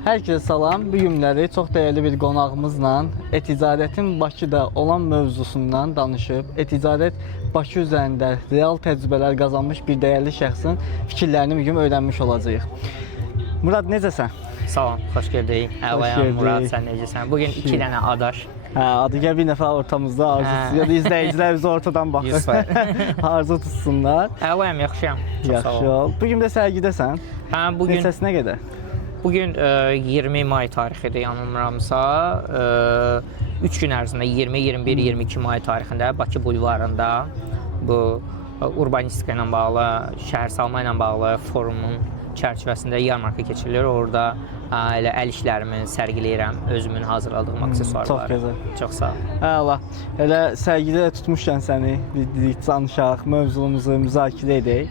Hər kəsə salam. Bu günləri çox dəyərli bir qonağımızla e-ticarətin Bakıda olan mövzusundan danışıb, e-ticarət Bakı üzərində real təcrübələr qazanmış bir dəyərli şəxsin fikirlərini bu gün öyrənmiş olacağıq. Murad, necəsən? Salam, xoş gəldik. Əlayam Murad, sən necəsən? Bugün 2 dənə adaş. Adıgər bir nəfər ortamızda arzusu ya da izləyicilər bizi ortadan baxır. Arzu tutsunlar. Əlayam, yaxşıyam. Çox sağ ol. Yaxşı ol. Bugün də sərgidəsən. Bugün Neçəsinə qədər? Bugün 20 may tarixidir yanılmıramsa. 3 gün ərzində 20, 21, 22 may tarixində Bakı bulvarında bu urbanistika ilə bağlı, şəhərsalma ilə bağlı forumun çərçivəsində yarmarka keçirilir. Orada elə əl işlərimi sərgiləyirəm, özümün hazırladığım aksesuarları. Çox gözəl. Çox sağ ol. Allah. Elə sərgidə tutmuşkən səni bir danışaq, mövzumuzu müzakirə edək.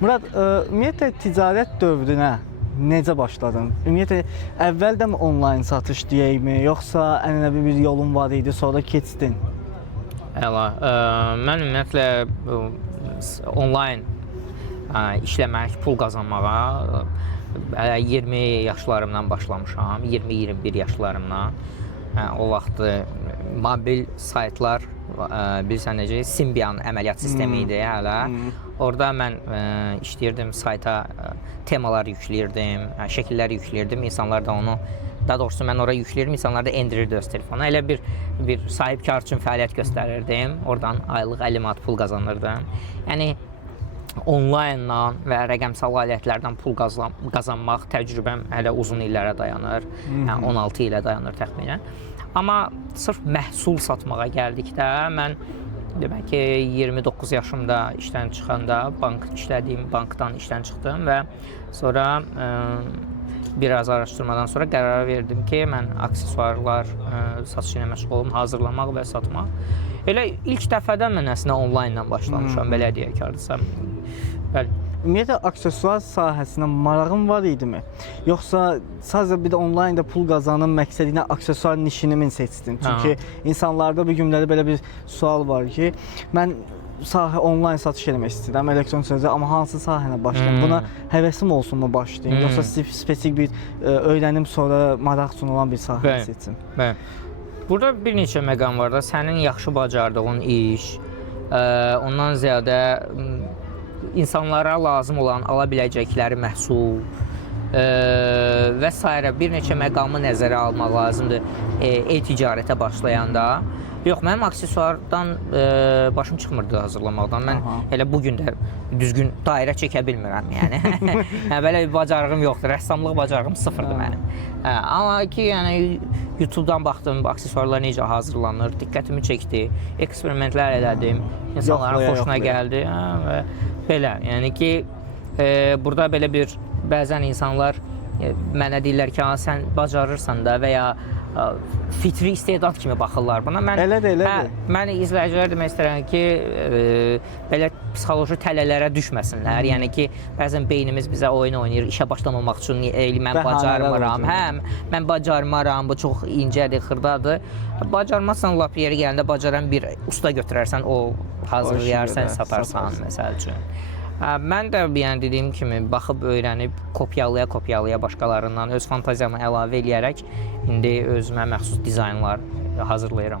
Murad, ümumiyyətlə ticarət dövrünə necə başladın? Ümumiyyətlə əvvəldən onlayn satış deyəkmi, yoxsa ənənəvi bir yolun var idi, sonra keçdin? Əla. Mən ümumiyyətlə onlayn işləmək, pul qazanmağa 20 yaşlarımdan başlamışam, 20-21 yaşlarımdan. O vaxt mobil saytlar, bilirsən necə, Symbian əməliyyat sistemi idi hələ. Orada mən işləyirdim, sayta temalar yükləyirdim, şəkillər yükləyirdim. İnsanlar da onu, daha doğrusu mən oraya yükləyirdim, insanlar da endirirdi öz telefona. Elə bir sahibkar üçün fəaliyyət göstərirdim. Oradan aylıq 50 manat pul qazanırdım. Yəni onlaynla və rəqəmsal alətlərdən pul qazanmaq təcrübəm hələ uzun illərə dayanır. Yəni 16 ilə dayanır təxminən. Amma sırf məhsul satmağa gəldikdə mən demək ki 29 yaşımda işdən çıxanda işlədiyim bankdan işdən çıxdım və sonra biraz araşdırmadan sonra qərar verdim ki, mən aksesuarlar satışı ilə məşğul olum, hazırlamaq və satmaq. Elə ilk dəfədən mən əslində onlaynla başlamışam, belə deyək hardasa. Bəli. Ümumiyyətlə aksesuar sahəsinə marağın var idimi? Yoxsa sadəcə bir də onlaynda pul qazanım məqsədi ilə aksesuar nişini mi seçdin? Çünki insanlarda bu günləri belə bir sual var ki, mən onlayn satış eləmək istəyirəm, elektron sözdə, amma hansı sahənə başlayım? Buna həvəsim olsunmu başlayım? Yoxsa spesifik bir öyrənim sonra maraq üçün olan bir sahə seçim? Bəli. Burada bir neçə məqam var da, sənin yaxşı bacardığın iş, ondan ziyadə insanlara lazım olan, ala biləcəkləri məhsul və s. bir neçə məqamı nəzərə almaq lazımdır e-ticarətə başlayanda. Yox, mənim aksesuardan başım çıxmırdı hazırlamaqdan. Mən elə bugün də düzgün dairə çəkə bilmirəm, yəni. Belə bir bacarığım yoxdur, rəssamlıq bacarığım sıfırdır mənim. Amma ki, yəni YouTube-dan baxdım, aksesuarlar necə hazırlanır, diqqətimi çəkdi, eksperimentlər elədim, insanların xoşuna gəldi və belə. Yəni ki, burada belə bir bəzən insanlar mənə deyirlər ki, sən bacarırsan da və ya fitri istedad kimi baxırlar buna. Elədir. Mən izləyicilər demək istəyirəm ki, belə psixoloji tələlərə düşməsinlər. Yəni ki, bəzən beynimiz bizə oyun oynayır, işə başlamamaq üçün mən bacarmıram. Mən bacarmaram, bu çox incədir, xırdadır. Bacarmazsan, lap yeri gələndə bacaran bir usta götürərsən, o hazırlayarsan, satarsan, məsəl üçün. Mən də yəni dediyim kimi baxıb öyrənib kopyalaya başqalarından öz fantaziyamı əlavə eləyərək indi özümə məxsus dizaynlar hazırlayıram.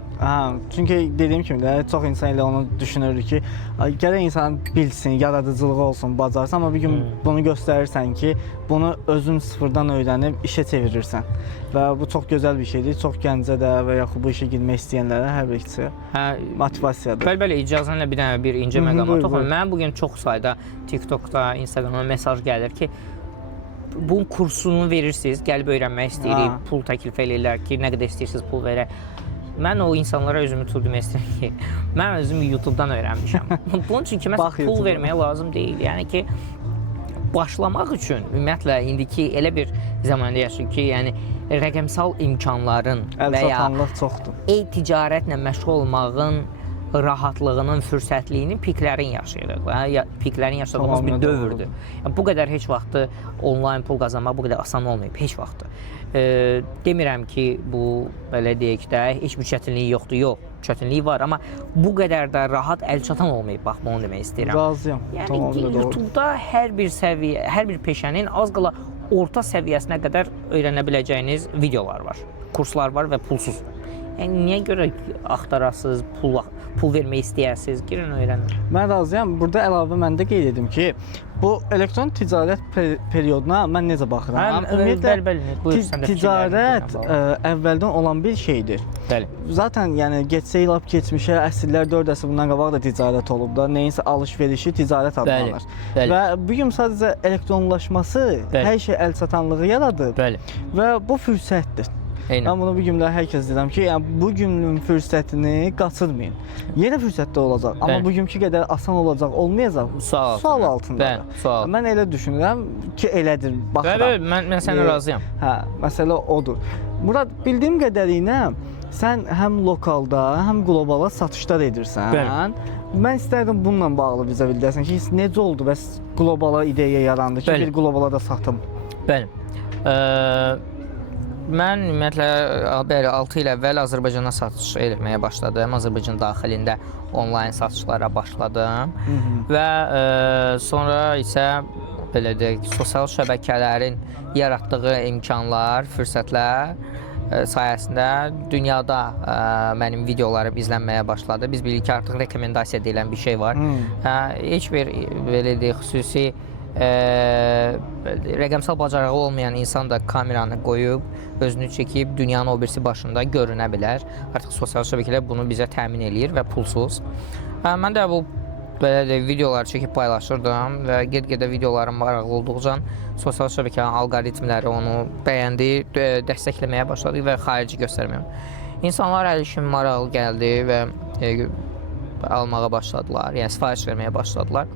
Çünki dediyim kimi də çox insan elə onu düşünür ki, gərək insan bilsin, yaradıcılığı olsun, bacarsın, amma bir gün bunu göstərirsən ki, bunu özün sıfırdan öyrənib işə çevirirsən. Və bu çox gözəl bir şeydir. Çox gəncə də və yaxud bu işə girmək istəyənlərə hər bir motivasiyadır. Bəli, icazənlə bir incə məqama toxunum. Mən bugün çox sayda TikTokda, Instagramda mesaj gəlir ki, bunun kursunu verirsiniz, gəlib öyrənmək istəyirik, pul təklif edirlər ki, nə qədər istəyirsiniz pul verək. Mən o insanlara özümü demək istəyirəm ki, mən özümü YouTube-dan öyrənmişəm. Bunun üçün ki, məsələn, pul verməyə lazım deyil. Yəni ki, başlamaq üçün ümumiyyətlə indiki elə bir zamanda yaşayır ki, yəni rəqəmsal imkanların və ya e-ticarətlə məşğul olmağın rahatlığının, fürsətliyinin piklərin yaşayırıq. Piklərin yaşadığımız bir dövrdür. Bu qədər heç vaxtı onlayn pul qazanmaq bu qədər asan olmayıb, heç vaxtı. Demirəm ki, bu, belə deyək də, heç bir çətinliyi yoxdur, yox, çətinliyi var, amma bu qədər də rahat əlçatan olmayıb, bax, bunu demək istəyirəm. Razıyam. Yəni, YouTube-da hər bir səviyyə, hər bir peşənin az qala orta səviyyəsinə qədər öyrənə biləcəyiniz videolar var, kurslar var və pulsuz. Yəni niyə görə axtarasınız, pul vermək istəyəsiniz? Girin öyrənin. Mən razıyam. Burada əlavə mən də qeyd edim ki, bu elektron ticarət periyoduna mən necə baxıram? Ümumiyyətlə ticarət əvvəldən olan bir şeydir. Bəli. Zaten yəni getsə lap keçmişə, əsrlər 4 əsr bundan qabaq da ticarət olub da, nəyinsə alış-verişi ticarət adlanır. Bəli. Və bu gün sadəcə elektronlaşması hər şey əlçatanlığı yaradır. Bəli. Və bu fürsətdir. Eynən. Mən bunu bu günlər hər kəs deyirəm ki, yəni bu günün fürsətini qaçırmayın. Yenə fürsət də olacaq, amma bugünkü qədər asan olacaq, olmayacaq. Sual altındadır. Sual. Mən elə düşünürəm ki, elədir. Baxıram. Bəli, mən sənə razıyam. Hə, məsələ odur. Murad, bildiyim qədərilə sən həm lokalda, həm qlobala satışlar edirsən. Bəli. Mən istərdim bununla bağlı bizə bildirəsən ki, necə oldu və qlobala ideya yarandı ki, bir qlobala da satım. Bəli. Mən ümumiyyətlə bəli 6 il əvvəl Azərbaycana satış etməyə başladım. Azərbaycan daxilində onlayn satışlara başladım. Və sonra isə belə deyək, sosial şəbəkələrin yaratdığı imkanlar, fürsətlər sayəsində dünyada mənim videolarım izlənməyə başladı. Biz bilirik ki, artıq rekomendasiya edilən bir şey var. Heç bir belə deyək, xüsusi rəqəmsal bacarığı olmayan insan da kameranı qoyub, özünü çəkib dünyanın o birisi başında görünə bilər. Artıq sosial şəbəkələr bunu bizə təmin eləyir və pulsuz. Mən də bu belə də videolar çəkib paylaşırdım və get-gedə videolarım maraqlı olduqca sosial şəbəkələrin alqoritmləri onu bəyəndi, dəstəkləməyə başladı və xarici göstərməyə. İnsanlar əl işim maraqlı gəldi və almağa başladılar, yəni sifariş verməyə başladılar.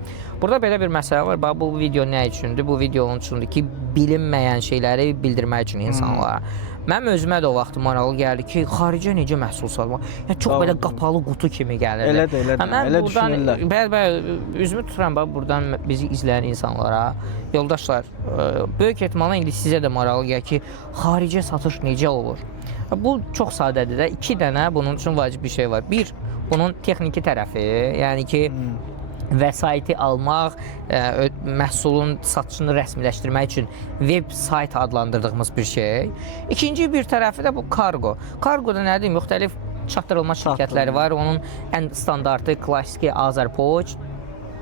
Burada belə bir məsələ var. Bax, bu video nə üçündür? Bu video onun üçündür ki, bilinməyən şeyləri bildirmək üçün insanlara. Mənim özümə də o vaxt maraqlı gəldi ki, xaricə necə məhsul satmaq? Yəni çox belə qapalı qutu kimi gəlir. Elədir. Elə düşünürlər. Bəli, üzümü tuturam bax buradan bizi izləyən insanlara. Yoldaşlar, böyük ehtimalla indi sizə də maraqlı gəlir ki, xaricə satış necə olur? Bu çox sadədir də. 2 dənə bunun üçün vacib bir şey var. Bir, bunun texniki tərəfi, yəni ki, vəsaiti almaq, məhsulun satışını rəsmiləşdirmək üçün web sayt adlandırdığımız bir şey. İkinci bir tərəfi də bu kargo. Kargoda nədir? Müxtəlif çatdırılma şirkətləri var. Onun ən standartı, klassiki Azərpoçt.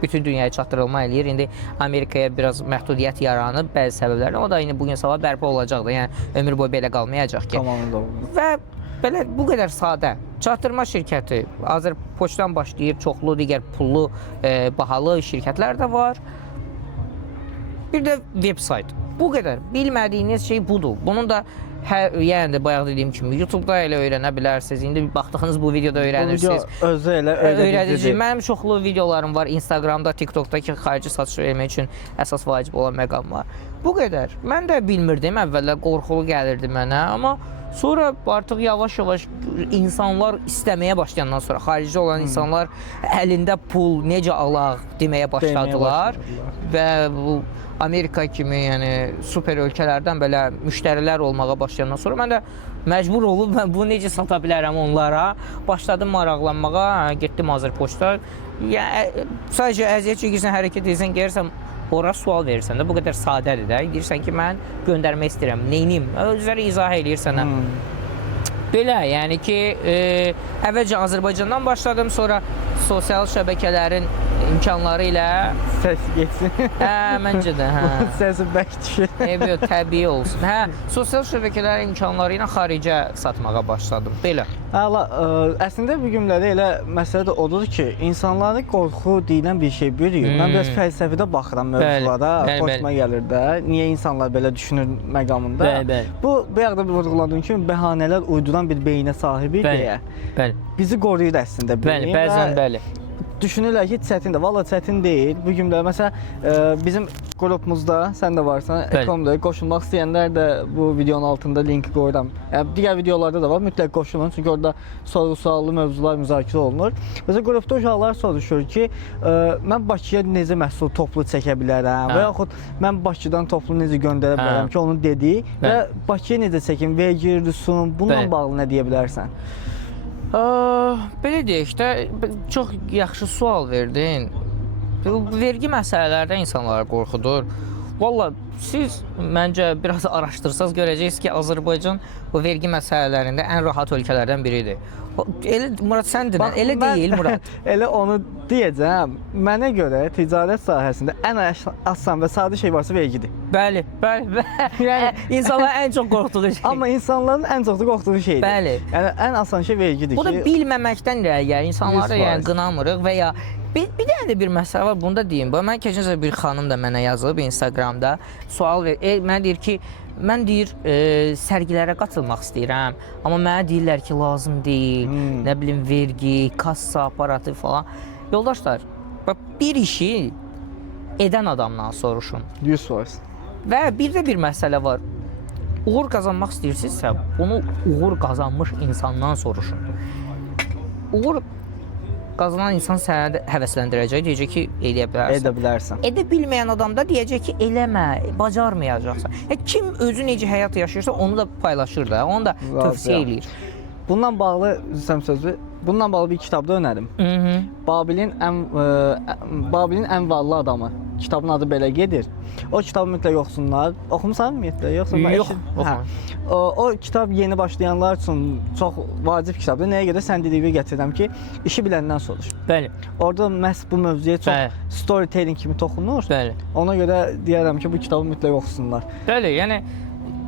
Bütün dünyaya çatdırılma eləyir. İndi Amerikaya biraz məhdudiyyət yaranıb bəzi səbəblərlə. O da indi bugün sabah bərpa olacaq da. Yəni ömür boyu belə qalmayacaq ki. Tamamilə doğru. Və belə bu qədər sadə. Çatdırma şirkəti Azərpoçtdan başlayıb çoxlu digər pullu, bahalı şirkətlər də var. Bir də web sayt. Bu qədər. Bilmədiyiniz şey budur. Bunun da yəni də bayaq dediyim kimi YouTube-da elə öyrənə bilərsiniz. İndi baxdığınız bu videoda öyrənirsiniz. Bu video özü elə öyrədici. Mənim çoxlu videolarım var Instagramda, TikTokda ki, xarici satış vermək üçün əsas vacib olan məqam var. Bu qədər. Mən də bilmirdim, əvvəllər qorxulu gəlirdi mənə, amma sonra artıq yavaş-yavaş insanlar istəməyə başlayandan sonra xaricdə olan insanlar əlində pul necə alaq deməyə başladılar və bu Amerika kimi, yəni super ölkələrdən belə müştərilər olmağa başlayandan sonra mən də məcbur olub mən bunu necə sata bilərəm onlara başladım maraqlanmağa, getdim Azərpoçta. Yəni sadəcə əziyyət çəkirsən, hərəkət edirsən, gəlirsən ora sual verirsən də bu qədər sadədir də. Deyirsən ki, mən göndərmək istəyirəm, neyinim? Özləri izah eləyir sənə. Belə, yəni ki, əvvəlcə Azərbaycandan başladım, sonra sosial şəbəkələrin imkanları ilə səs getsin. Məncə də, Səsi bək düşür. Təbii olsun. Sosial şəbəkələrin imkanları ilə xaricə satmağa başladım. Belə. Əslində bu günlərdə elə məsələ də odur ki, insanları qorxu deyilən bir şey bürüyür. Mən biraz fəlsəfidə baxıram mövzulara, xoşuma gəlir də. Niyə insanlar belə düşünür məqamında? Bu, bayaq da vurğuladığım kimi bəhanələr uyduran bir beyinə sahibik deyə. Bizi qoruyur əslində beyin. Bəzən bəli. Düşünürlər ki, çətindir. Valla çətin deyil. Bu günlər məsələn bizim qrupumuzda sən də varsan, Ekomda qoşulmaq istəyənlər də bu videonun altında linki qoyuram. Yəni digər videolarda da var. Mütləq qoşulun. Çünki orada sorğu-suallı mövzular müzakirə olunur. Məsələn qrupda uşaqlar soruşur ki, mən Bakıya necə məhsul toplu çəkə bilərəm və yaxud mən Bakıdan toplu necə göndərə bilərəm ki, onun dediyi və Bakıya necə çəkim, vergi, rüsum, bununla bağlı nə deyə bilərsən? Belə deyək də, çox yaxşı sual verdin. Vergi məsələlərdə insanları qorxudur. Valla siz məncə biraz araşdırsanız görəcəksiniz ki, Azərbaycan bu vergi məsələlərində ən rahat ölkələrdən biridir. Elə Murad sən dinlə, elə deyil Murad. Elə onu deyəcəm. Mənə görə ticarət sahəsində ən asan və sadə şey varsa vergidir. Bəli, bəli. Yəni insanların ən çox qorxduğu şey. Amma insanların ən çox da qorxduğu şeydir. Bəli. Yəni ən asan şey vergidir Bu da bilməməkdən irəli gəlir. İnsanları 100%. yəni qınamırıq və ya bir dənə də bir məsələ var, bunu da deyim. Mən keçən dəfə bir xanım da mənə yazıb Instagramda sual mənə deyir ki, mən deyir sərgilərə qatılmaq istəyirəm, amma mənə deyirlər ki, lazım deyil. Nə bilim vergi, kassa aparatı falan. Yoldaşlar, bax bir işi edən adamdan soruşun. 100%. Və bir də bir məsələ var. Uğur qazanmaq istəyirsinizsə, bunu uğur qazanmış insandan soruşun. Uğur qazanan insan səni həvəsləndirəcək, deyəcək ki, eləyə bilərsən. Edə bilərsən. Edə bilməyən adam da deyəcək ki, eləmə, bacarmayacaqsan. Kim özü necə həyat yaşayırsa, onu da paylaşır da, onu da tövsiyə eləyir. Bununla bağlı sözü, bununla bağlı bir kitabda önərim. Babilin ən varlı adamı. Kitabın adı belə gedir. O kitabı mütləq oxusunlar. Oxumusan ümumiyyətlə? Yoxsa Yox, o kitab yeni başlayanlar üçün çox vacib kitabdır. Nəyə görə sən dediyini gətirirəm ki, işi biləndən soruş. Bəli. Orada məhz bu mövzuya çox storytelling kimi toxunur. Bəli. Ona görə deyərəm ki, bu kitabı mütləq oxusunlar. Bəli, yəni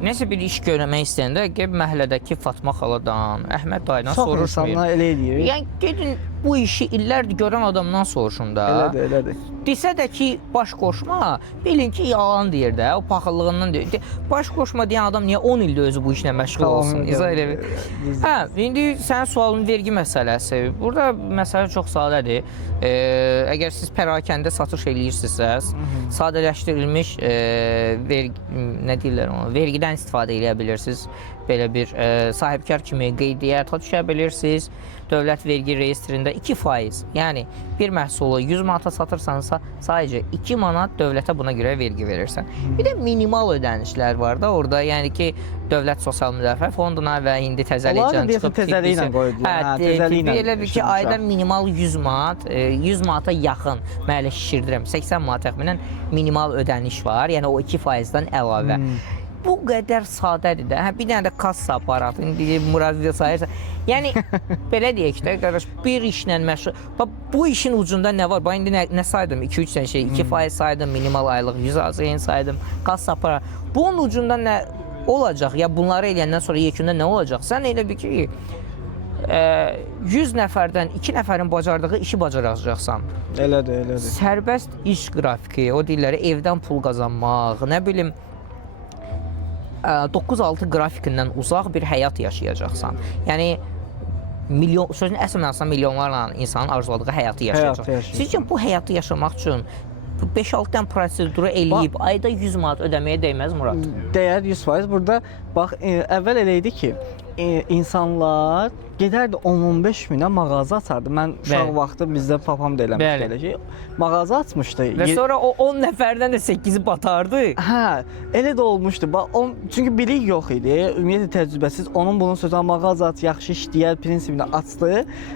nəsə bir iş görmək istəyəndə gəb məhəllədəki Fatma xaladan, Əhməd dayıdan soruşmayın. Çox insanlar elə edir. Yəni gedin bu işi illərdir görən adamdan soruşun da. Elədir, elədir. Desə də ki, baş qoşma, bilin ki, yalan deyir də, o paxıllığından deyir. Baş qoşma deyən adam niyə 10 ildir özü bu işlə məşğul olsun? İzah elə bir. Hə, indi sənin sualın vergi məsələsi. Burada məsələ çox sadədir. Əgər siz pərakəndə satış eləyirsinizsə, sadələşdirilmiş nə deyirlər ona, vergidən istifadə edə bilirsiniz. Belə bir sahibkar kimi qeydiyyata düşə bilirsiniz. Dövlət vergi reyestrində 2%, yəni bir məhsulu 100 manata satırsansa sadəcə 2 manat dövlətə buna görə vergi verirsən. Bir də minimal ödənişlər var da orada, yəni ki, Dövlət Sosial Müdafiə Fonduna və indi təzəlikdən çıxıb tezəliklə qoydular. Tezəliklə elə bir ki, ayda minimal 100 manat, 100 manata yaxın, mən elə şişirdirəm, 80 manat təxminən minimal ödəniş var, yəni o 2%-dən əlavə. Bu qədər sadədir də. Bir dənə də kassa aparatı, indi Murad sayırsa. Yəni belə deyək də, qardaş, bir işlə məşğul. Bax bu işin ucunda nə var? Bax indi nə saydım? 2-3 dənə şey, 2% saydım, minimal aylıq 100 azəyin saydım, kassa aparatı. Bunun ucunda nə olacaq? Ya bunları eləyəndən sonra yekunda nə olacaq? Sən elə bir ki 100 nəfərdən 2 nəfərin bacardığı işi bacaracaqsan. Elədir, elədir. Sərbəst iş qrafiki, o dilləri evdən pul qazanmaq, nə bilim 9-6 qrafikindən uzaq bir həyat yaşayacaqsan. Yəni sözün əsl mənasında milyonlarla insanın arzuladığı həyatı yaşayacaq. Sizcə bu həyatı yaşamaq üçün 5-6 dənə proseduru eləyib ayda 100 manat ödəməyə dəyməz Murad? Dəyər 100%. Burada bax əvvəl elə idi ki, insanlar gedərdi 10-15 minə mağaza açardı. Mən uşaq vaxtı bizdə papam da eləmişdi elə ki, mağaza açmışdı. Və sonra o 10 nəfərdən də 8-i batardı. Hə, elə də olmuşdu. Çünki bilik yox idi, ümumiyyətlə təcrübəsiz. Onun bunun sözü mağaza aç, yaxşı işləyər prinsipini açdı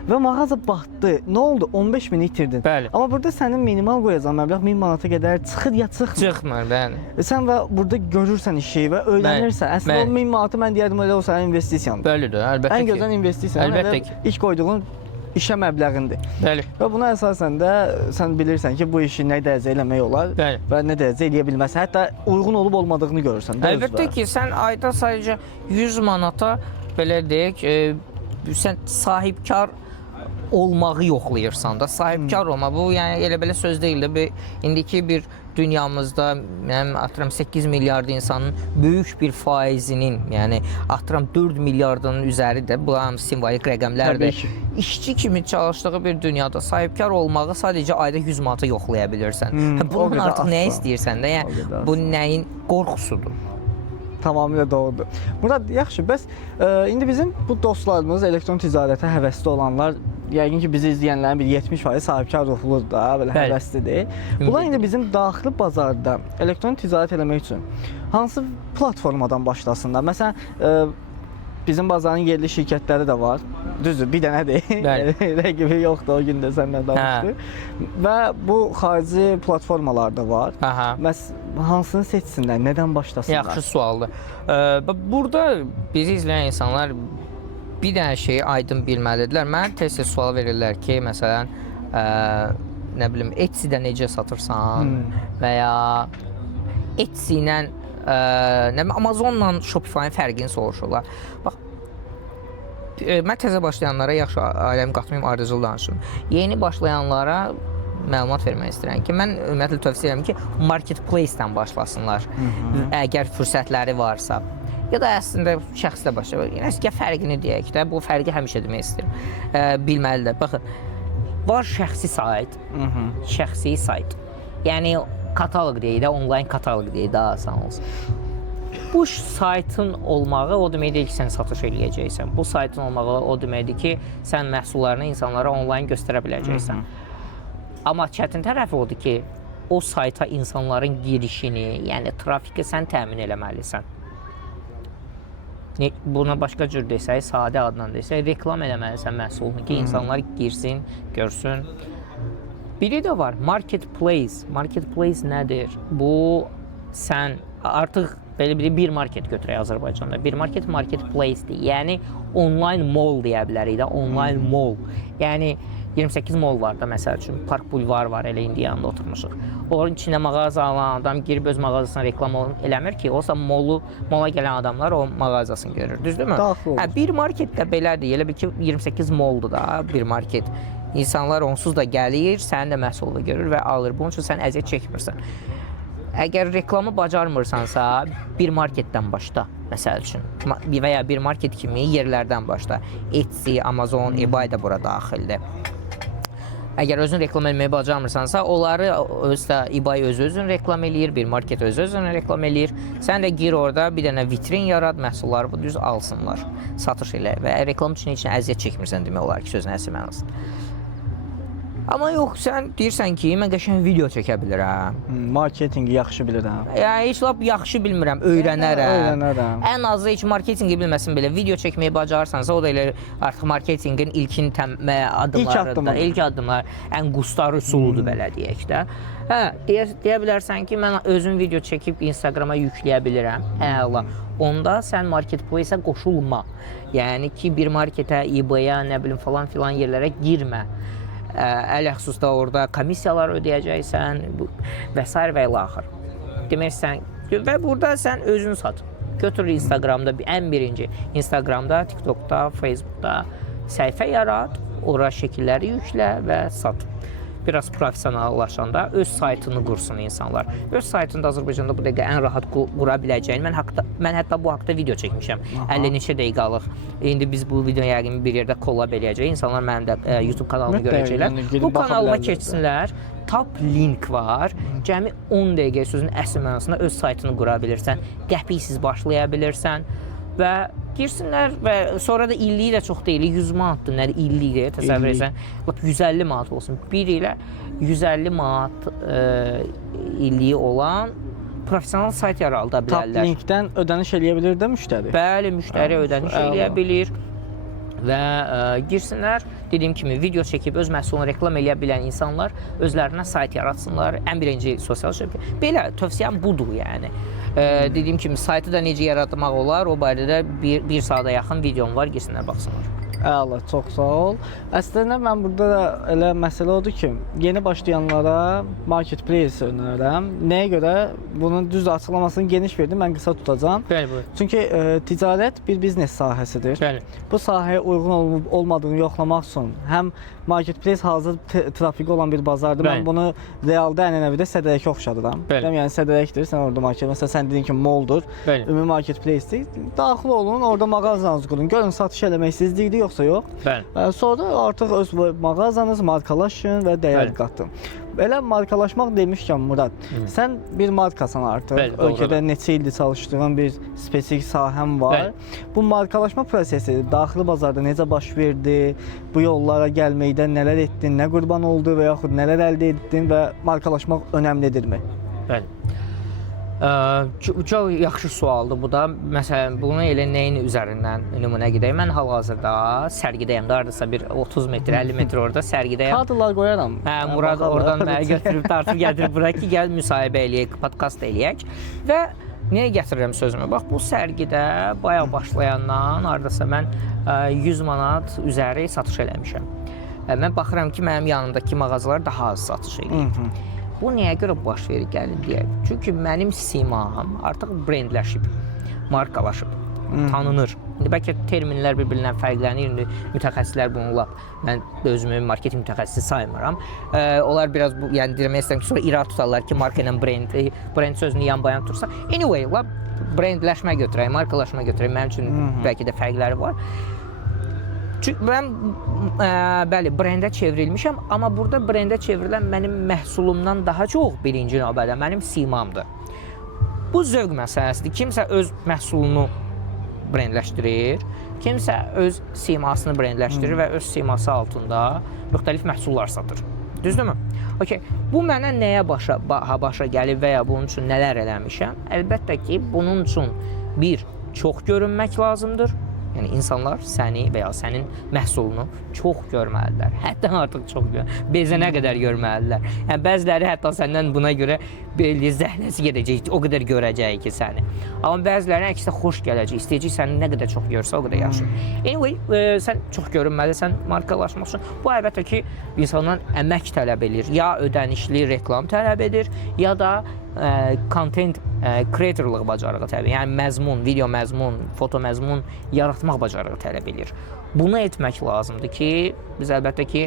və mağaza batdı. Nə oldu? 15 min itirdin. Bəli. Amma burada sənin minimal qoyacağın məbləğ 1000 manata qədər çıxır ya çıxmır. Çıxmır, bəli. Sən və burada görürsən işi və öyrənirsən. Əslində o 1000 manatı mən deyərdim elə o sənin investisiyandır. Bəlidir, əlbəttə ki. Ən gözəl investisiya. Əlbəttə ki. İlk qoyduğun işə məbləğindir. Bəli. Və buna əsasən də sən bilirsən ki, bu işi nə dərəcə eləmək olar və nə dərəcə eləyə bilməzsən. Hətta uyğun olub olmadığını görürsən. Əlbəttə ki, sən ayda sadəcə 100 manata belə deyək, sən sahibkar olmağı yoxlayırsan da, sahibkar olma. Bu yəni elə belə söz deyil də. İndiki bir dünyamızda mənim atıram 8 milyard insanın böyük bir faizinin, yəni atıram 4 milyardının üzəri də bu simvolik rəqəmlərdir. İşçi kimi çalışdığı bir dünyada sahibkar olmağı sadəcə ayda 100 manata yoxlaya bilirsən. Bunun artıq nə istəyirsən də, yəni bu nəyin qorxusudur. Tamamilə doğrudur. Murad, yaxşı, bəs indi bizim bu dostlarımız elektron ticarətə həvəsli olanlar, yəqin ki, bizi izləyənlərin bir 70% sahibkar ruhludur da, belə həvəslidir. Bunlar indi bizim daxili bazarda elektron ticarət eləmək üçün hansı platformadan başlasınlar? Məsələn, bizim bazarın yerli şirkətləri də var. Düzdür, bir dənə deyil. Bəli. Rəqibi yoxdur, o gün də səndən danışdı. Və bu xarici platformalarda var. Aha. Hansını seçsinlər, nədən başlasınlar? Yaxşı sualdır. Burada bizi izləyən insanlar bir dənə şeyi aydın bilməlidirlər. Mənə tez-tez sual verirlər ki, məsələn, nə bilim, Etsy-də necə satırsan və ya Etsy ilə Amazonla Shopify-ın fərqini soruşurlar. Bax, mən təzə başlayanlara yaxşı ailəmi qatmayım, ardıcıl danışım. Yeni başlayanlara məlumat vermək istəyirəm ki, mən ümumiyyətlə tövsiyə edirəm ki, marketplace-dən başlasınlar. Əgər fürsətləri varsa. Ya da əslində şəxslə başlayır. Yəni fərqini deyək də, bu fərqi həmişə demək istəyirəm. Bilməlidir. Baxın, var şəxsi sayt, şəxsi sayt. Yəni kataloq deyək də, onlayn kataloq deyək daha asan olsun. Bu saytın olmağı o deməkdir ki, sən satış eləyəcəksən. Bu saytın olmağı o deməkdir ki, sən məhsullarını insanlara onlayn göstərə biləcəksən. Amma çətin tərəfi odur ki, o sayta insanların girişini, yəni trafiki sən təmin eləməlisən. Buna başqa cür desək, sadə adla desək, reklam eləməlisən məhsulunu ki, insanlar girsin, görsün. Biri də var, marketplace. Marketplace nədir? Bu, sən artıq belə bir market götürək Azərbaycanda. Bir market marketplace-dir. Yəni, online mall deyə bilərik də, online mall. Yəni, 28 mall var da, məsəl üçün, Park Bulvar var, elə indi yanında oturmuşuq. Onların içində mağaza alan adam girib öz mağazasına reklam eləmir ki, olsa mola gələn adamlar o mağazasını görür, düzdürmü? Bir market də belədir, elə bir ki, 28 malldur da, bir market. İnsanlar onsuz da gəlir, sənin də məhsulunu görür və alır. Bunun üçün sən əziyyət çəkmirsən. Əgər reklamı bacarmırsansa, bir marketdən başla, məsəl üçün. Və ya bir market kimi yerlərdən başla. Etsy, Amazon, eBay da bura daxildir. Əgər özün reklam etməyi bacarmırsansa, onları eBay özün reklam eləyir, bir market özün reklam eləyir. Sən də gir orada, bir dənə vitrin yarad, məhsulları bu düz alsınlar, satış elə və reklam üçün əziyyət çəkmirsən demək olar ki, sözün əsl mənasında. Amma yox, sən deyirsən ki, mən qəşəng video çəkə bilirəm. Marketingi yaxşı bilirəm. Yəni, heç lap yaxşı bilmirəm, öyrənərəm. Ən azı heç marketingi bilməsin belə, video çəkməyi bacarırsansa, o da elə artıq marketingin ilkin adımlarıdır. İlk addımlar, ən qustar üsuludur belə deyək də. Deyə bilərsən ki, mən özüm video çəkib Instagrama yükləyə bilirəm. Əla. Onda sən marketplace-ə qoşulma. Yəni ki, bir marketə, eBay-ə, nə bilim falan filan yerlərə girmə. Ələxüsusda orada komissiyalar ödəyəcəksən və s. və ilə axır. Demək, və burada sən özün sat. Götür Instagramda, ən birinci Instagramda, TikTokda, Facebookda səhifə yarat, ora şəkilləri yüklə və sat. Biraz professionallaşanda öz saytını qursun insanlar. Öz saytında Azərbaycanda bu dəqiqə ən rahat qura biləcəyin. Mən hətta bu haqda video çəkmişəm. 50 neçə dəqiqəlıq. İndi biz bu videonu yəqin bir yerdə kollab eləyəcək. İnsanlar mənim də YouTube kanalımı görəcəklər. Bu kanalıma keçsinlər. Top link var. Cəmi 10 dəqiqə sözün əsl mənasında öz saytını qura bilirsən. Qəpiksiz başlaya bilirsən. Və girsinlər və sonra da illiyi də çox deyil, 100 manatdır, nədir illiyi təsəvvür etsən, 150 manat olsun. Bir ilə 150 manat illiyi olan professional sayt yarada bilərlər. Top linkdən ödəniş eləyə bilir də müştəri? Bəli, müştəri ödəniş eləyə bilir və girsinlər. Dediyim kimi, video çəkib öz məhsulunu reklam eləyə bilən insanlar özlərinə sayt yaratsınlar. Ən birinci sosial şəbəkə. Belə tövsiyəm budur yəni. Dediyim kimi, saytı da necə yaratmaq olar, o barədə bir saata yaxın videom var, girsinlər, baxsınlar. Əla, çox sağ ol. Əslində mən burada da elə məsələ odur ki, yeni başlayanlara marketplace önərirəm. Nəyə görə? Bunun düz açıqlamasını geniş verdim, mən qısa tutacağam. Bəli, buyur. Çünki ticarət bir biznes sahəsidir. Bəli. Bu sahəyə uyğun olmadığını yoxlamaq üçün həm marketplace hazır trafiki olan bir bazardır. Mən bunu realda ənənəvidə sədərəkə oxşadıram. Yəni sədərəkdir, sən orada market, məsələn sən dedin ki, malldur, ümumi marketplace-dir. Daxil olun, orada mağazanızı qurun. Görün satış eləmək istəyirdi yoxsa yox. Sonra artıq öz mağazanız markalaşın və dəyər qatın. Belə markalaşmaq demişkən Murad, sən bir markasan artıq, ölkədə neçə ildir çalışdığın bir spesifik sahəm var. Bu markalaşma prosesi daxili bazarda necə baş verdi, bu yollara gəlməkdə nələr etdin, nə qurban oldu və yaxud nələr əldə etdin və markalaşmaq önəmlidirmi? Bəli. Çox yaxşı sualdır bu da. Məsələn, bunu elə nəyin üzərindən nümunə gedək? Mən hal-hazırda sərgidəyəm. Hardasa bir 30 metr, 50 metr orada sərgidəyəm. Kadrlar qoyaram. Hə, Murad oradan məni götürüb tartıb gətirib bura ki, gəl müsahibə eləyək, podkast eləyək. Və niyə gətirirəm sözümü? Bax, bu sərgidə bayaq başlayandan hardasa mən 100 manat üzəri satış eləmişəm. Mən baxıram ki, mənim yanımdakı mağazalar daha az satış eləyir. Bu nəyə görə baş verir, gəlin deyək. Çünki mənim simam artıq brendləşib, markalaşıb, tanınır. İndi bəlkə terminlər bir-birindən fərqlənir, indi mütəxəssislər bununla, mən özümü marketing mütəxəssisi saymıram. Onlar biraz, yəni demək istəyirəm ki, sonra irad tutarlar ki, marka ilə brend sözünü yan-bayan tutursa. Anyway, brendləşmə götürək, markalaşma götürək, mənim üçün bəlkə də fərqləri var. Çünki mən bəli, brendə çevrilmişəm, amma burada brendə çevrilən mənim məhsulumdan daha çox birinci növbədə mənim simamdır. Bu zövq məsələsidir. Kimsə öz məhsulunu brendləşdirir, kimsə öz simasını brendləşdirir və öz siması altında müxtəlif məhsullar satır. Düzdürmü? Okay. Bu mənə nəyə başa gəlib və ya bunun üçün nələr eləmişəm? Əlbəttə ki, bunun üçün bir, çox görünmək lazımdır. Yəni insanlar səni və ya sənin məhsulunu çox görməlidirlər. Həddən artıq çox bezənə qədər görməlidirlər. Yəni bəziləri hətta səndən buna görə belə zəhləsi gedəcək, o qədər görəcək ki səni. Amma bəzilərinə əksinə xoş gələcək, istəyəcək səni nə qədər çox görsə, o qədər yaxşı. Anyway, sən çox görünməlisən markalaşmaq üçün. Bu əlbəttə ki, insandan əmək tələb edir. Ya ödənişli reklam tələb edir, ya da content creatorluq bacarığı tələb edir. Yəni məzmun, video məzmun, foto məzmun yaratmaq bacarığı tələb edir. Bunu etmək lazımdır ki, biz əlbəttə ki,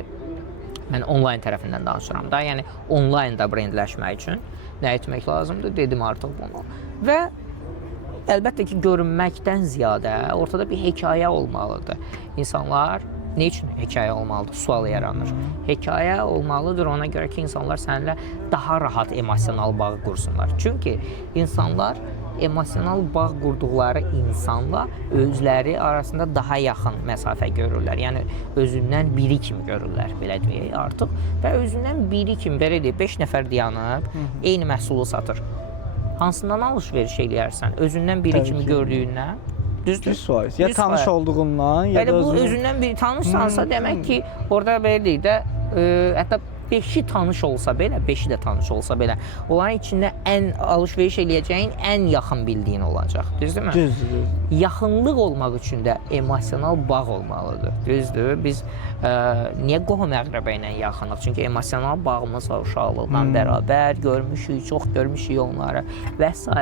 mən onlayn tərəfindən danışıram da, yəni onlaynda brendləşmək üçün nə etmək lazımdır, dedim artıq bunu. Və əlbəttə ki, görünməkdən ziyadə ortada bir hekayə olmalıdır. İnsanlar nə üçün hekayə olmalıdır? Sual yaranır. Hekayə olmalıdır ona görə ki, insanlar səninlə daha rahat emosional bağ qursunlar. Çünki insanlar emosional bağ qurduqları insanla özləri arasında daha yaxın məsafə görürlər. Yəni özündən biri kimi görürlər, belə deyək artıq. Və özündən biri kimi, belə deyək, 5 nəfər dayanıb eyni məhsulu satır. Hansından alış-veriş eləyərsən? Özündən biri kimi gördüyündən. Düzdür? Ya tanış olduğundan, ya da bu özündən biri tanışsansa, demək ki, orada belə deyək də, hətta 5-i tanış olsa belə, 5-i də tanış olsa belə, onların içində ən alış-veriş eləyəcəyin ən yaxın bildiyin olacaq. Düzdürmü? Düzdür. Yaxınlıq olmaq üçün də emosional bağ olmalıdır. Düzdür? Biz niyə qohum-əqrəbə ilə yaxınıq? Çünki emosional bağımız var uşaqlıqdan bərabər, görmüşük, çox görmüşük onları və s.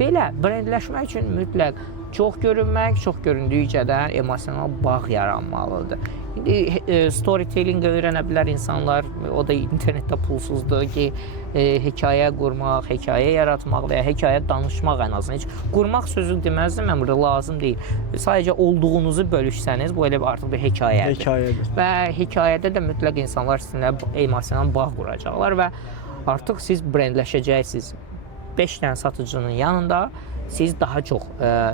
Belə brendləşmək üçün mütləq çox görünmək, çox göründükcədən emosional bağ yaranmalıdır. İndi storytelling öyrənə bilər insanlar, o da internetdə pulsuzdur ki, hekayə qurmaq, hekayə yaratmaq və ya hekayə danışmaq ən azından. Heç qurmaq sözü deməzdim, mən burada lazım deyil. Sadəcə olduğunuzu bölüşsəniz, bu elə artıq bir hekayədir. Hekayədir. Və hekayədə də mütləq insanlar sizinlə emosional bağ quracaqlar və artıq siz brendləşəcəksiniz. 5 dənə satıcının yanında siz daha çox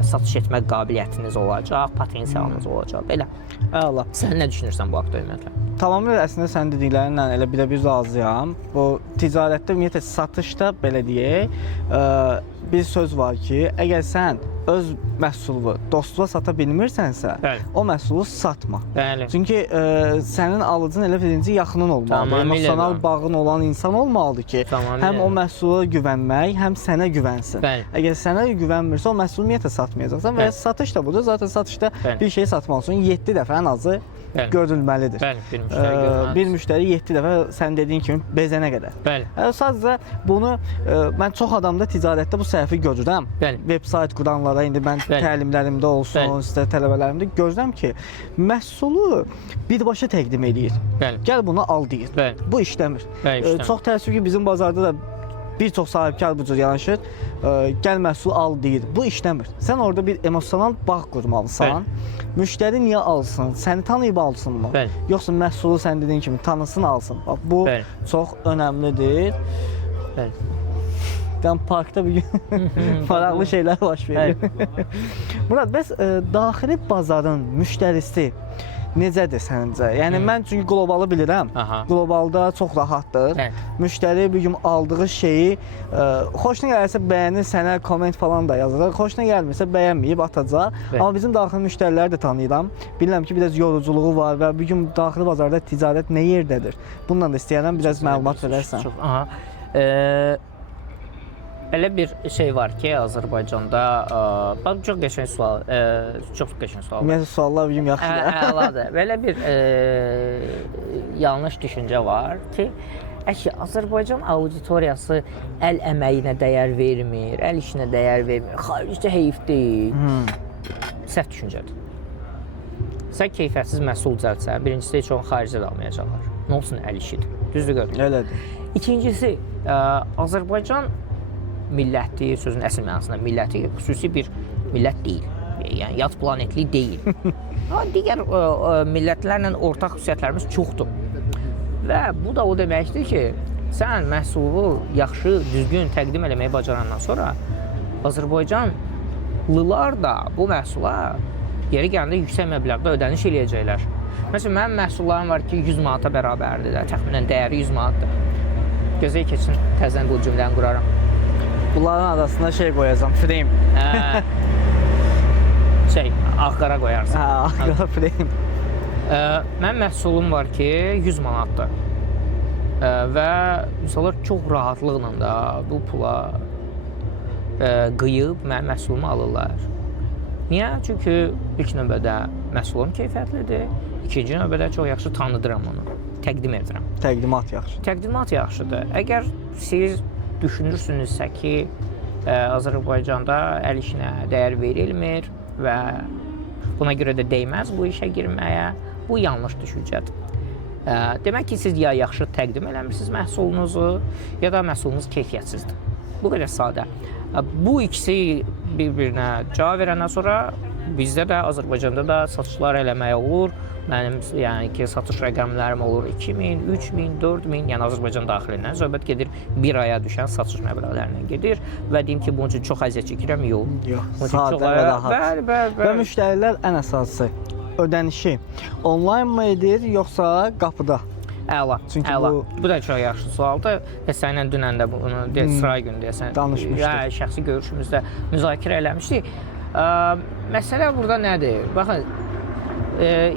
satış etmək qabiliyyətiniz olacaq, potensialınız olacaq. Belə. Əla. Sən nə düşünürsən bu haqda ümumiyyətlə? Tamamilə əslində sənin dediklərinlə elə bir razıyam. Bu ticarətdə ümumiyyətlə satışda belə deyək, bir söz var ki, əgər sən öz məhsulunu dostuna sata bilmirsənsə, Bəli. o məhsulu satma. Bəli. Çünki sənin alıcın elə birinci yaxının olmalıdır. Emosional bağın olan insan olmalıdır ki, həm o məhsula güvənmək, həm sənə güvənsin. Bəli. Əgər sənə güvənmirsə, o məhsulu ümumiyyətlə satmayacaqsan və satış da budur. Zaten satışda bir şey satmaq üçün 7 dəfə ən azı görülməlidir. Bəli, bir müştəri 7 dəfə sən dediyin kimi bezənə qədər. Bəli. Sadəcə bunu mən çox adamda ticarətdə bu səhvi görürəm. Bəli. Veb-sayt quranlara indi mən təlimlərimdə olsun, sizə tələbələrimdə görürəm ki, məhsulu birbaşa təqdim edir. Bəli. Gəl bunu al deyir. Bəli. Bu işləmir. Bəli, işləmir. Çox təəssüf ki, bizim bazarda da bir çox sahibkar bu cür yanaşır. Gəl məhsulu al deyir. Bu işləmir. Sən orada bir emosional bağ qurmalısan. Müştəri niyə alsın? Səni tanıyıb alsınmı? Bəli. Yoxsa məhsulu sən dediyin kimi tanısın, alsın. Bax bu çox önəmlidir. Bəli. Yəni parkda bir gün maraqlı şeylər baş verir. Murad, bəs daxili bazarın müştərisi necədir səncə? Yəni mən çünki qlobalı bilirəm. Aha. Qlobalda çox rahatdır. Bəli. Müştəri bir gün aldığı şeyi xoşuna gəlirsə bəyənir, sənə komment falan da yazacaq. Xoşuna gəlmirsə bəyənməyib atacaq. Bəli. Amma bizim daxili müştəriləri də tanıyıram. Bilirəm ki, biraz yoruculuğu var və bir gün daxili bazarda ticarət nə yerdədir? Bundan da istəyirəm biraz məlumat verərsən. Çox, aha. Elə bir şey var ki, Azərbaycanda, bax çox qəşəng sual, çox qəşəng sual. Ümumiyyətlə suallar bir gün yaxşıdır. Əladır. Belə bir yanlış düşüncə var ki, Azərbaycan auditoriyası əl əməyinə dəyər vermir, əl işinə dəyər vermir, xaricdə heyif deyil. Səhv düşüncədir. Sən keyfiyyətsiz məhsul düzəltsən, birincisi heç onu xaricdə də almayacaqlar. Nə olsun əl işidir. Düzdür gördüm. Elədir. İkincisi, Azərbaycan milləti, sözün əsl mənasında milləti xüsusi bir millət deyil. Yəni yad planetli deyil. Digər millətlərlə ortaq xüsusiyyətlərimiz çoxdur. Və bu da o deməkdir ki, sən məhsulu yaxşı, düzgün təqdim eləməyi bacarandan sonra Azərbaycanlılar da bu məhsula yeri gələndə yüksək məbləğdə ödəniş eləyəcəklər. Məsələn, mənim məhsullarım var ki, 100 manata bərabərdir də, təxminən dəyəri 100 manatdır. Gözəl keçsin, təzədən bu cümləni quraram. Bunların arasına şey qoyacam, frame. Ağ-qara qoyarsan. Ağ-qara frame. Mənim məhsulum var ki, 100 manatdır. Və insanlar çox rahatlıqla da bu pula qıyıb mənim məhsulumu alırlar. Niyə? Çünki ilk növbədə məhsulum keyfiyyətlidir. İkinci növbədə çox yaxşı tanıdıram onu. Təqdim edirəm. Təqdimat yaxşı. Təqdimat yaxşıdır. Əgər siz düşünürsünüzsə ki, Azərbaycanda əl işinə dəyər verilmir və buna görə də dəyməz bu işə girməyə, bu yanlış düşüncədir. Demək ki, siz ya yaxşı təqdim eləmirsiniz məhsulunuzu, ya da məhsulunuz keyfiyyətsizdir. Bu qədər sadə. Bu ikisi bir-birinə cavab verəndən sonra bizdə də, Azərbaycanda da satışlar eləmək olur. Mənim yəni ki, satış rəqəmlərim olur 2000, 3000, 4000, yəni Azərbaycan daxilindən söhbət gedir, bir aya düşən satış məbləğlərindən gedir və deyim ki, bunun üçün çox əziyyət çəkirəm, yox. Sadə və rahat. Bəli. Və müştərilər ən əsası ödənişi onlayn mı edir, yoxsa qapıda? Əla, Çünki əla. Bu da çox yaxşı sualdır. Səninlə dünən də bunu sıra günü deyəsən danışmışdıq. Şəxsi görüşümüzdə müzakirə eləmişdik. Məsələ burada nədir? Baxın,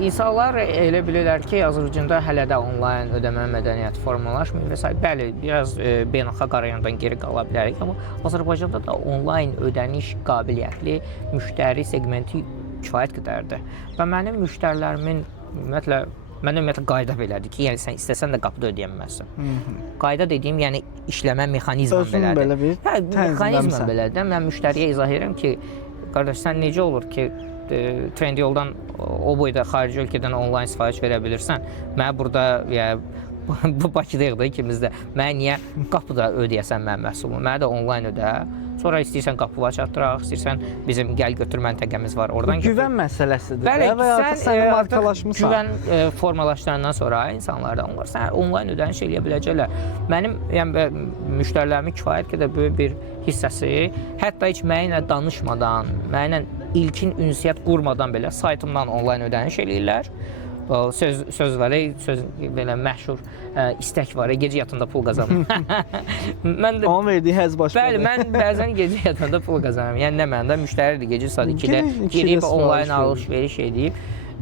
insanlar elə bilirlər ki, Azərbaycanda hələ də onlayn ödəmə mədəniyyəti formalaşmır və s. Bəli, biraz beynəlxalq arayandan geri qala bilərik, amma Azərbaycanda da onlayn ödəniş qabiliyyətli müştəri segmenti kifayət qədərdir. Və mənim müştərilərimin ümumiyyətlə qayda belədir ki, yəni sən istəsən də qapıda ödəyə bilməzsən. Qayda dediyim, yəni işləmə mexanizmən belədir. Belə bir mexanizmən belədir. Mən müştəriyə izah edirəm ki, qardaş, sən necə olur ki, Trendyoldan o boyda xarici ölkədən onlayn sifariş verə bilirsən. Mən burada bu Bakıdayıq da ikimiz də. Mən niyə qapıda ödəyəsən mənim məhsulumu? Mənə də onlayn ödə. Sonra istəyirsən qapıva çatdıraq, istəyirsən bizim gəl götür məntəqəmiz var, oradan götür. Güvən məsələsidir. Bəli, sən markalaşmısan. Güvən formalaşdırandan sonra insanlardan onlar sən onlayn ödəniş eləyə biləcəklər. Mənim yəni müştərilərimin kifayət qədər böyük bir hissəsi hətta heç mənimlə danışmadan, mənimlə ilkin ünsiyyət qurmadan belə saytımdan onlayn ödəniş eləyirlər. Söz var, belə məşhur istək var, gecə yatanda pul qazanım. Onun verdiyi həzz başqadır. Bəli, mən bəzən gecə yatanda pul qazanıram. Yəni nə məndə müştəridir gecə saat 2-də girib onlayn alış-veriş edib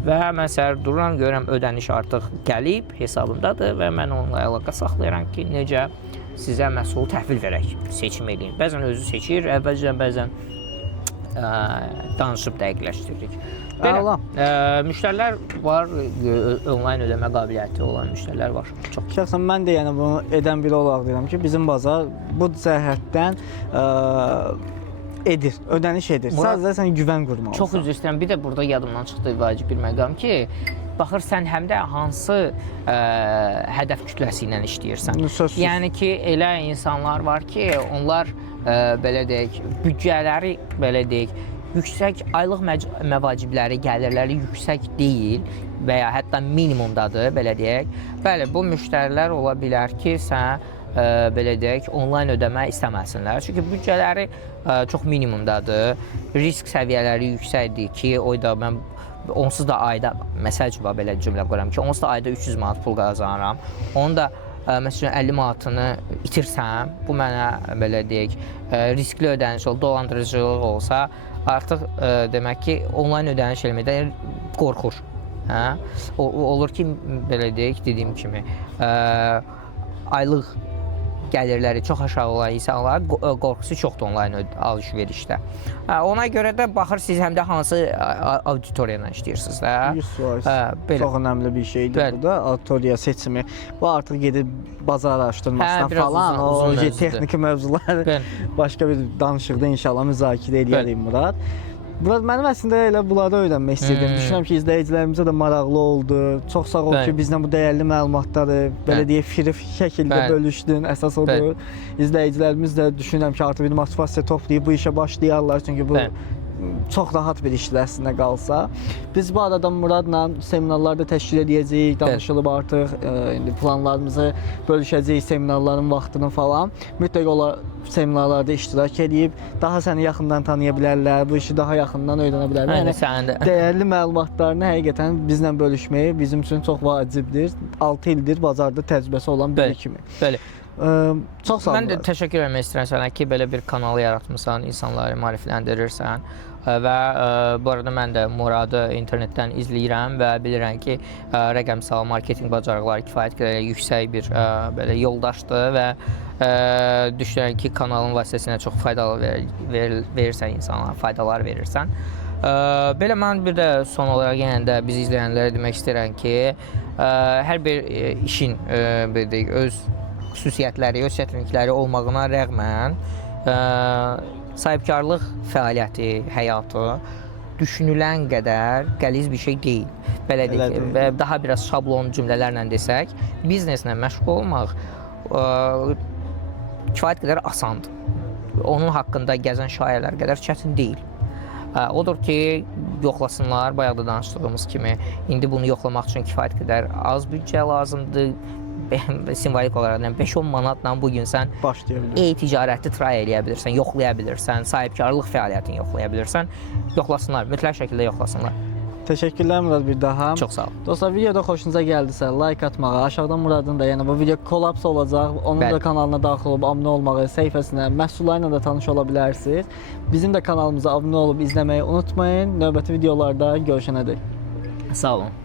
və mən səhər dururam, görürəm ödəniş artıq gəlib, hesabımdadır və mən onunla əlaqə saxlayıram ki, necə sizə məhsulu təhvil verək, seçim edin. Bəzən özü seçir, əvvəlcə bəzən danışıb dəqiqləşdiririk. Belə, müştərilər var, onlayn ödəmə qabiliyyəti olan müştərilər var. Çox. Şəxsən mən də yəni bunu edən biri olaraq deyirəm ki, bizim bazar bu cəhətdən edir, ödəniş edir. Sadəcə sən güvən qurmalısan. Çox üzr istəyirəm. Bir də burada yadımdan çıxdı vacib bir məqam ki, baxırsan həm də hansı hədəf kütləsi ilə işləyirsən. Yəni ki, elə insanlar var ki, onlar belə deyək, büdcələri belə deyək, yüksək aylıq məvacibləri, gəlirləri yüksək deyil və ya hətta minimumdadır, belə deyək. Bəli, bu müştərilər ola bilər ki, sən belə deyək, onlayn ödəmə istəməsinlər. Çünki büdcələri çox minimumdadır, risk səviyyələri yüksəkdir ki, o da mən onsuz da ayda məsəl üçün belə cümlə quram ki, onsuz da ayda 300 manat pul qazanıram. Onu da məsələn 50 manatını itirsəm, bu mənə belə deyək, riskli ödəniş olsa, dolandırıcılıq olsa, artıq demək ki, onlayn ödəniş eləməkdən qorxur. Hə? Olur ki, belə deyək, dediyim kimi, aylıq gəlirləri çox aşağı olan insanların qorxusu çoxdur onlayn alış-verişdə. Ona görə də baxır siz həm də hansı auditoriya ilə işləyirsiniz də. 100%. Çox önəmli bir şeydir bu da, auditoriya seçimi. Bu artıq gedib bazar araşdırmasından falan, o texniki mövzular başqa bir danışıqda inşallah müzakirə edərik Murad. Murad, mənim əslində elə bunları öyrənmək istəyirdim. Düşünürəm ki, izləyicilərimizə də maraqlı oldu. Çox sağ ol ki, bizlə bu dəyərli məlumatları belə deyək, free şəkildə bölüşdün. Əsas odur. İzləyicilərimiz də düşünürəm ki, artıq bir motivasiya toplayıb bu işə başlayarlar. Çünki bu çox rahat bir işdir əslində qalsa. Biz bu arada Muradla seminarlarda təşkil edəcəyik, danışılıb artıq planlarımızı bölüşəcəyik, seminarların vaxtını falan. Mütləq ola seminarlarda iştirak edib, daha səni yaxından tanıya bilərlər, bu işi daha yaxından öyrənə bilərlər. Yəni, dəyərli məlumatlarını həqiqətən bizlə bölüşməyi bizim üçün çox vacibdir. 6 ildir bazarda təcrübəsi olan biri kimi. Bəli. Çox sağ ol. Mən də təşəkkür etmək istəyirəm sənə ki, belə bir kanalı yaratmısan, insanları maarifləndirirsən və bu arada mən də Muradı internetdən izləyirəm və bilirəm ki, rəqəmsal marketinq bacarıqları kifayət qədər yüksək bir belə yoldaşdır və düşünürəm ki, kanalın vasitəsilə çox faydalı verirsən insanlara, faydalar verirsən. Belə mən bir də son olaraq yenə də bizi izləyənlərə demək istəyirəm ki, hər bir işin öz xüsusiyyətləri, öz çətinlikləri olmağına rəğmən sahibkarlıq fəaliyyəti, həyatı düşünülən qədər qəliz bir şey deyil. Belə deyək, və daha biraz şablon cümlələrlə desək, bizneslə məşğul olmaq kifayət qədər asandır. Onun haqqında gəzən şayiələr qədər çətin deyil. Odur ki, yoxlasınlar, bayaq da danışdığımız kimi, indi bunu yoxlamaq üçün kifayət qədər az büdcə lazımdır. Simvolik olaraq 5-10 manatla bugün sən e-ticarəti try eləyə bilirsən, yoxlaya bilirsən, sahibkarlıq fəaliyyətini yoxlaya bilirsən. Yoxlasınlar, mütləq şəkildə yoxlasınlar. Təşəkkürlər Murad bir daha. Çox sağ ol. Dostlar, videoda xoşunuza gəldisə like atmağı, aşağıdan Muradın da, yəni bu video kollaps olacaq. Onun da kanalına daxil olub abunə olmağı, səhifəsinə, məhsullarla da tanış ola bilərsiniz. Bizim də kanalımıza abunə olub izləməyi unutmayın. Növbəti videolarda görüşənədək. Sağ olun.